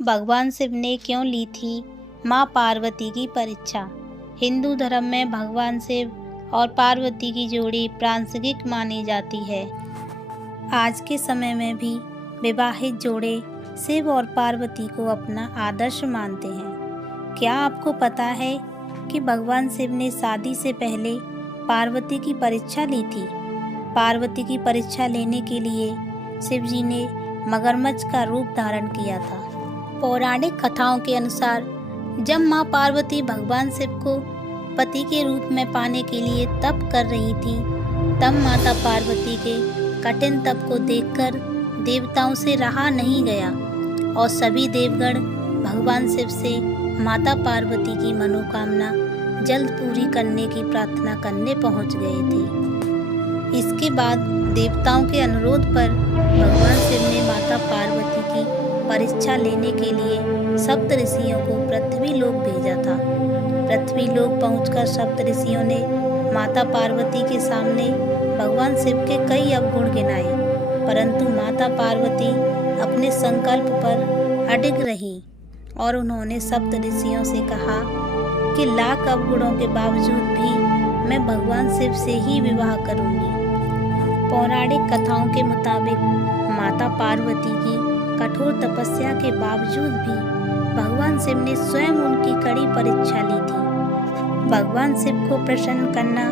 भगवान शिव ने क्यों ली थी माँ पार्वती की परीक्षा। हिंदू धर्म में भगवान शिव और पार्वती की जोड़ी प्रासंगिक मानी जाती है। आज के समय में भी विवाहित जोड़े शिव और पार्वती को अपना आदर्श मानते हैं। क्या आपको पता है कि भगवान शिव ने शादी से पहले पार्वती की परीक्षा ली थी? पार्वती की परीक्षा लेने के लिए शिव जी ने मगरमच्छ का रूप धारण किया था। पौराणिक कथाओं के अनुसार जब माँ पार्वती भगवान शिव को पति के रूप में पाने के लिए तप कर रही थी, तब माता पार्वती के कठिन तप को देखकर देवताओं से रहा नहीं गया और सभी देवगण भगवान शिव से माता पार्वती की मनोकामना जल्द पूरी करने की प्रार्थना करने पहुंच गए थे। इसके बाद देवताओं के अनुरोध पर भगवान शिव ने माता पार्वती की परीक्षा लेने के लिए सप्त ऋषियों को पृथ्वी लोक भेजा था। पृथ्वी लोक पहुंचकर सप्त ऋषियों ने माता पार्वती के सामने भगवान शिव के कई अवगुण गिनाए, परंतु माता पार्वती अपने संकल्प पर अडिग रही और उन्होंने सप्त ऋषियों से कहा कि लाख अवगुणों के बावजूद भी मैं भगवान शिव से ही विवाह करूंगी। पौराणिक कथाओं के मुताबिक माता पार्वती की कठोर तपस्या के बावजूद भी भगवान शिव ने स्वयं उनकी कड़ी परीक्षा ली थी। भगवान शिव को प्रसन्न करना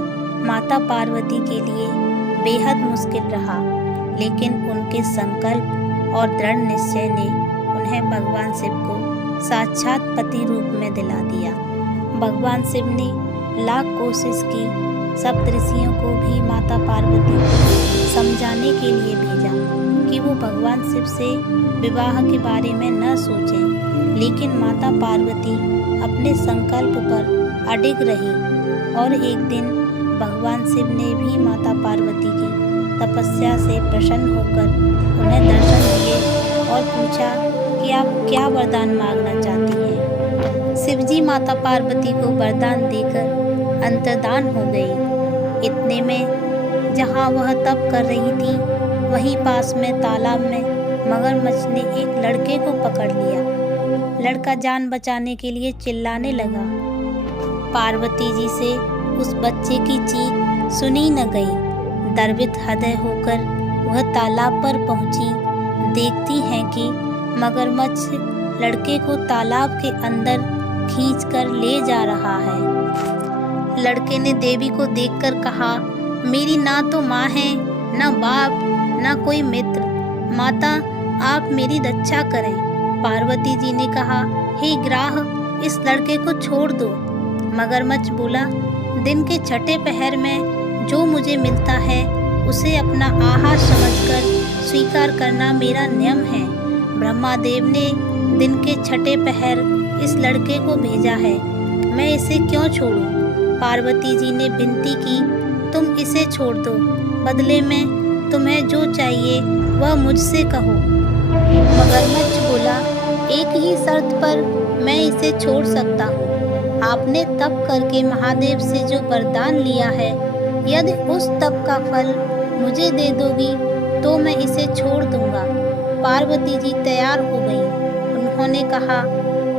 माता पार्वती के लिए बेहद मुश्किल रहा, लेकिन उनके संकल्प और दृढ़ निश्चय ने उन्हें भगवान शिव को साक्षात पति रूप में दिला दिया। भगवान शिव ने लाख कोशिश की, सप्त ऋषियों को भी माता पार्वती को समझाने के लिए भेजा कि वो भगवान शिव से विवाह के बारे में न सोचें, लेकिन माता पार्वती अपने संकल्प पर अडिग रही और एक दिन भगवान शिव ने भी माता पार्वती की तपस्या से प्रसन्न होकर उन्हें दर्शन दिए और पूछा कि आप क्या वरदान मांगना चाहती हैं। शिवजी माता पार्वती को वरदान देकर अंतर्धान हो गई। इतने में जहाँ वह तप कर रही थी, वहीं पास में तालाब में मगरमच्छ ने एक लड़के को पकड़ लिया। लड़का जान बचाने के लिए चिल्लाने लगा। पार्वती जी से उस बच्चे की चीख सुनी न गई। द्रवित हृदय होकर वह तालाब पर पहुंची। देखती हैं कि मगरमच्छ लड़के को तालाब के अंदर खींचकर ले जा रहा है। लड़के ने देवी को देखकर कहा, मेरी ना तो माँ है, ना बाप, ना कोई मित्र। माता, आप मेरी रक्षा करें। पार्वती जी ने कहा, हे ग्राह, इस लड़के को छोड़ दो। मगरमच्छ बोला, दिन के छठे पहर में जो मुझे मिलता है उसे अपना आहार समझकर स्वीकार करना मेरा नियम है। ब्रह्मादेव ने दिन के छठे पहर इस लड़के को भेजा है, मैं इसे क्यों छोड़ूं? पार्वती जी ने विनती की, तुम इसे छोड़ दो, बदले में तुम्हें जो चाहिए वह मुझसे कहो। मगरमच्छ बोला, एक ही शर्त पर मैं इसे छोड़ सकता हूँ। आपने तप करके महादेव से जो वरदान लिया है, यदि उस तप का फल मुझे दे दोगी तो मैं इसे छोड़ दूंगा। पार्वती जी तैयार हो गई। उन्होंने कहा,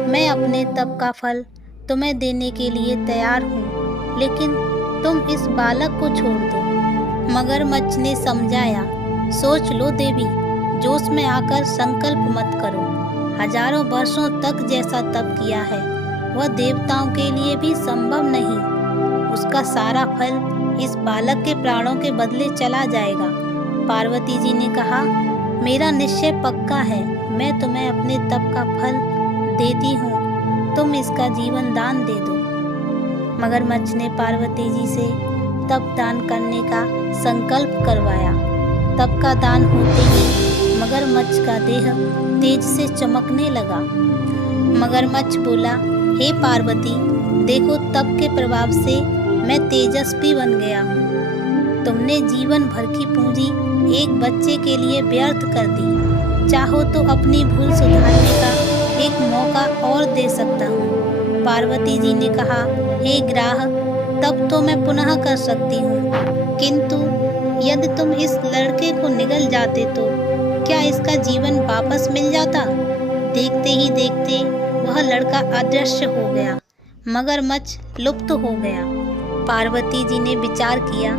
मैं अपने तप का फल तुम्हें देने के लिए तैयार हूँ, लेकिन तुम इस बालक को छोड़ दो। मगरमच्छ ने समझाया, सोच लो देवी, जोश में आकर संकल्प मत करो। हजारों वर्षों तक जैसा तप किया है वह देवताओं के लिए भी संभव नहीं। उसका सारा फल इस बालक के प्राणों के बदले चला जाएगा। पार्वती जी ने कहा, मेरा निश्चय पक्का है, मैं तुम्हें अपने तप का फल देती हूँ, तुम इसका जीवन दान दे दो। मगरमच्छ ने पार्वती जी से तप दान करने का संकल्प करवाया। तप का दान होते ही मगरमच्छ का देह तेज से चमकने लगा। मगरमच्छ बोला, हे पार्वती, देखो तप के प्रभाव से मैं तेजस्वी बन गया हूँ। तुमने जीवन भर की पूंजी एक बच्चे के लिए व्यर्थ कर दी। चाहो तो अपनी भूल सुधारने का एक मौका और दे सकता हूँ। पार्वती जी ने कहा, हे ग्राह, तब तो मैं पुनः कर सकती हूँ, किंतु यदि तुम इस लड़के को निगल जाते तो क्या इसका जीवन वापस मिल जाता? देखते ही देखते वह लड़का अदृश्य हो गया। मगरमच्छ लुप्त हो गया। पार्वती जी ने विचार किया,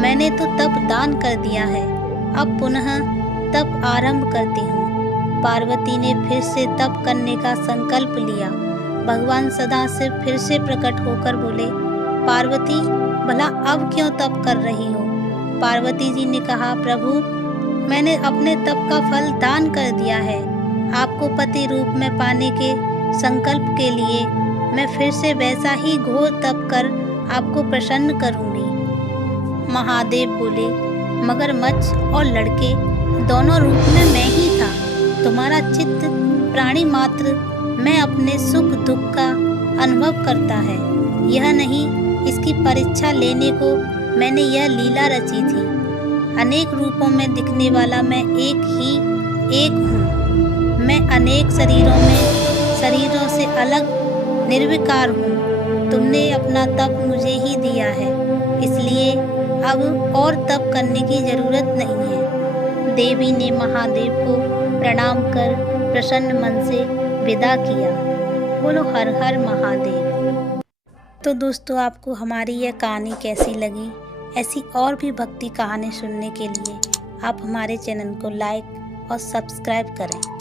मैंने तो तप दान कर दिया है, अब पुनः तप आरंभ करती हूँ। पार्वती ने फिर से तप करने का संकल्प लिया। भगवान सदाशिव फिर से प्रकट होकर बोले, पार्वती भला अब क्यों तप कर रही हो? पार्वती जी ने कहा, प्रभु मैंने अपने तप का फल दान कर दिया है। आपको पति रूप में पाने के संकल्प के लिए मैं फिर से वैसा ही घोर तप कर आपको प्रसन्न करूंगी। महादेव बोले, मगरमच्छ और लड़के दोनों रूप में मैं ही था। तुम्हारा चित्त प्राणी मात्र मैं अपने सुख दुख का अनुभव करता है। यह नहीं, इसकी परीक्षा लेने को मैंने यह लीला रची थी। अनेक रूपों में दिखने वाला मैं एक ही एक हूँ। मैं अनेक शरीरों से अलग निर्विकार हूँ। तुमने अपना तप मुझे ही दिया है, इसलिए अब और तप करने की जरूरत नहीं है। देवी ने महादेव को प्रणाम कर प्रसन्न मन से विदा किया। बोलो हर हर महादेव। तो दोस्तों, आपको हमारी यह कहानी कैसी लगी? ऐसी और भी भक्ति कहानी सुनने के लिए आप हमारे चैनल को लाइक और सब्सक्राइब करें।